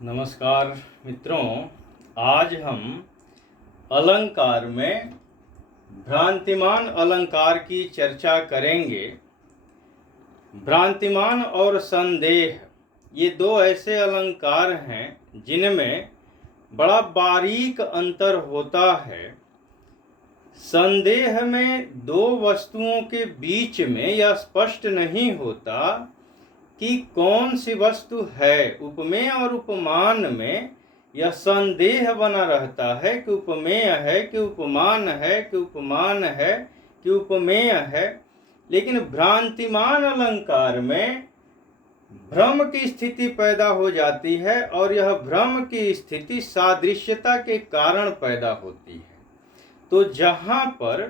नमस्कार मित्रों, आज हम अलंकार में भ्रांतिमान अलंकार की चर्चा करेंगे। भ्रांतिमान और संदेह ये दो ऐसे अलंकार हैं जिनमें बड़ा बारीक अंतर होता है। संदेह में दो वस्तुओं के बीच में यह स्पष्ट नहीं होता कि कौन सी वस्तु है। उपमेय और उपमान में यह संदेह बना रहता है कि उपमेय है कि उपमान है कि उपमान है कि उपमेय है। लेकिन भ्रांतिमान अलंकार में भ्रम की स्थिति पैदा हो जाती है और यह भ्रम की स्थिति सादृश्यता के कारण पैदा होती है। तो जहां पर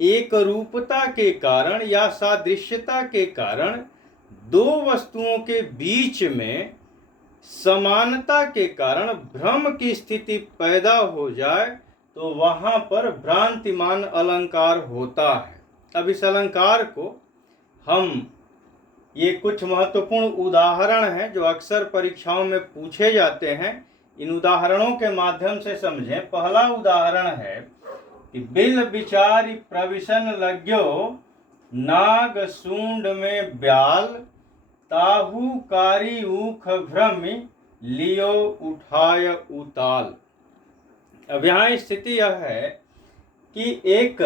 एक रूपता के कारण या सादृश्यता के कारण दो वस्तुओं के बीच में समानता के कारण भ्रम की स्थिति पैदा हो जाए तो वहां पर भ्रांतिमान अलंकार होता है। अब इस अलंकार को हम ये कुछ महत्वपूर्ण उदाहरण हैं जो अक्सर परीक्षाओं में पूछे जाते हैं, इन उदाहरणों के माध्यम से समझें। पहला उदाहरण है कि बिल बिचारी प्रविशन लग्यो नाग सूंड में ब्याल ताहू कारी ऊख भ्रमि लियो उठाय उताल। अब यहाँ स्थिति यह है कि एक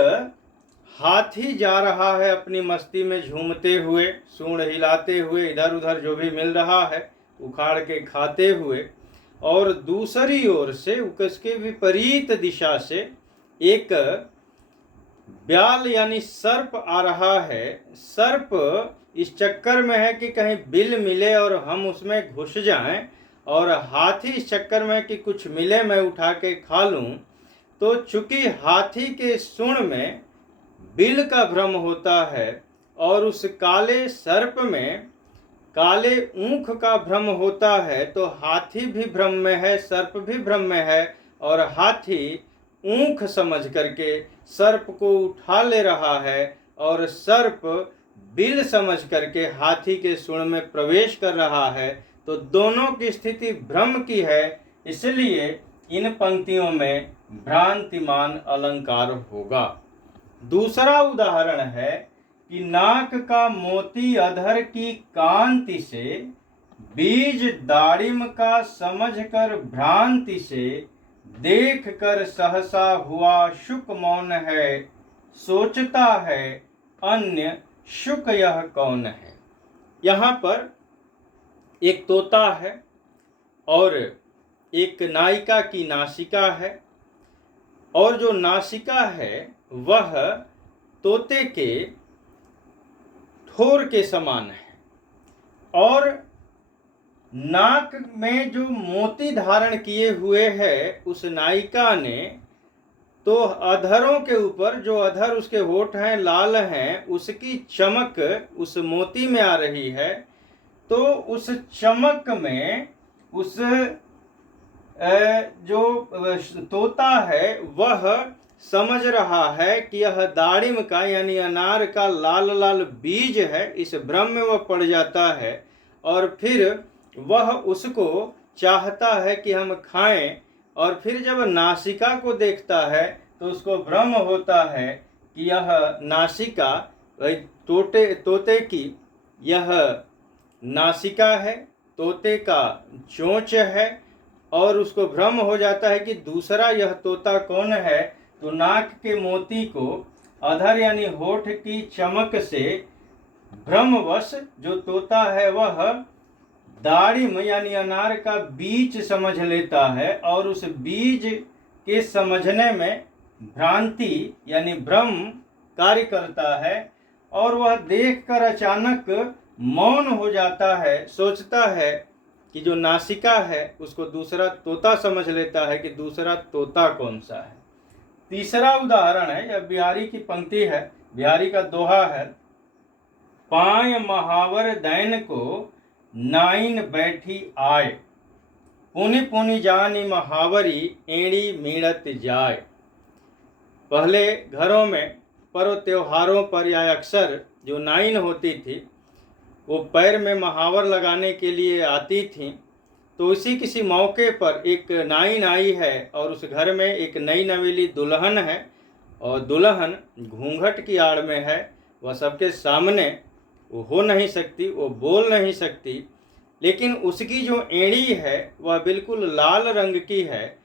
हाथी जा रहा है अपनी मस्ती में झूमते हुए, सूंड हिलाते हुए, इधर उधर जो भी मिल रहा है उखाड़ के खाते हुए, और दूसरी ओर से उसके विपरीत दिशा से एक ब्याल यानी सर्प आ रहा है। सर्प इस चक्कर में है कि कहीं बिल मिले और हम उसमें घुस जाएं, और हाथी इस चक्कर में कि कुछ मिले मैं उठा के खा लूं। तो चूंकि हाथी के सूंड में बिल का भ्रम होता है और उस काले सर्प में काले ऊख का भ्रम होता है, तो हाथी भी भ्रम में है, सर्प भी भ्रम में है, और हाथी ऊख समझ करके सर्प को उठा ले रहा है और सर्प बिल समझ करके हाथी के सूंड में प्रवेश कर रहा है। तो दोनों की स्थिति भ्रम की है, इसलिए इन पंक्तियों में भ्रांतिमान अलंकार होगा। दूसरा उदाहरण है कि नाक का मोती अधर की कांति से बीज दाड़िम का समझकर भ्रांति से देख कर सहसा हुआ शुक मौन है, सोचता है अन्य शुक यह कौन है। यहाँ पर एक तोता है और एक नायिका की नासिका है, और जो नासिका है वह तोते के ठोर के समान है, और नाक में जो मोती धारण किए हुए है उस नायिका ने, तो अधरों के ऊपर जो अधर उसके होठ हैं लाल हैं, उसकी चमक उस मोती में आ रही है। तो उस चमक में उस जो तोता है वह समझ रहा है कि यह दाड़िम का यानी अनार का लाल लाल बीज है। इस भ्रम में वह पड़ जाता है और फिर वह उसको चाहता है कि हम खाएं, और फिर जब नासिका को देखता है तो उसको भ्रम होता है कि यह नासिका तोते की यह नासिका है, तोते का चोंच है, और उसको भ्रम हो जाता है कि दूसरा यह तोता कौन है। तो नाक के मोती को अधर यानी होठ की चमक से भ्रमवश जो तोता है वह दाड़िम यानी अनार का बीज समझ लेता है, और उस बीज के समझने में भ्रांति यानी भ्रम कार्य करता है, और वह देखकर अचानक मौन हो जाता है। सोचता है कि जो नासिका है उसको दूसरा तोता समझ लेता है कि दूसरा तोता कौन सा है। तीसरा उदाहरण है, यह बिहारी की पंक्ति है, बिहारी का दोहा है। पाय महावर दैन को नाइन बैठी आय, पुनि पुनि जानी महावरी एड़ी मीणत जाय। पहले घरों में पर्व त्योहारों पर या अक्सर जो नाइन होती थी वो पैर में महावर लगाने के लिए आती थी, तो इसी किसी मौके पर एक नाइन आई है और उस घर में एक नई नवेली दुल्हन है और दुल्हन घूंघट की आड़ में है। वह सबके सामने वो हो नहीं सकती, वो बोल नहीं सकती, लेकिन उसकी जो एड़ी है वह बिल्कुल लाल रंग की है।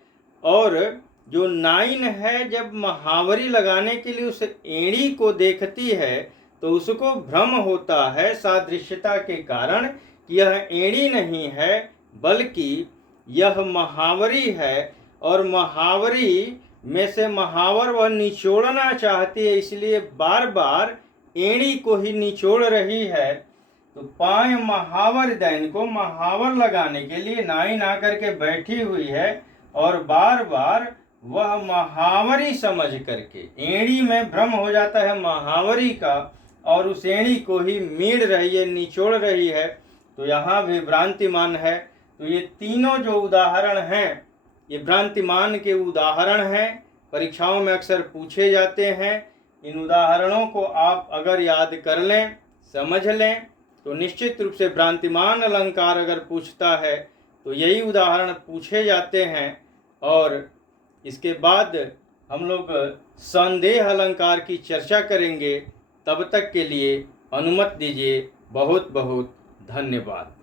और जो नाइन है जब महावरी लगाने के लिए उस एड़ी को देखती है तो उसको भ्रम होता है सादृश्यता के कारण कि यह एड़ी नहीं है बल्कि यह महावरी है। और महावरी में से महावर वह निचोड़ना चाहती है, इसलिए बार बार एड़ी को ही निचोड़ रही है। तो पाए महावर दैन को महावर लगाने के लिए नाइन आकर के बैठी हुई है और बार बार वह महावरी समझ करके एड़ी में भ्रम हो जाता है महावरी का और उस एड़ी को ही मीड़ रही है, निचोड़ रही है। तो यहाँ भी भ्रांतिमान है। तो ये तीनों जो उदाहरण हैं ये भ्रांतिमान के उदाहरण हैं, परीक्षाओं में अक्सर पूछे जाते हैं। इन उदाहरणों को आप अगर याद कर लें, समझ लें, तो निश्चित रूप से भ्रांतिमान अलंकार अगर पूछता है तो यही उदाहरण पूछे जाते हैं। और इसके बाद हम लोग संदेह अलंकार की चर्चा करेंगे। तब तक के लिए अनुमति दीजिए। बहुत बहुत धन्यवाद।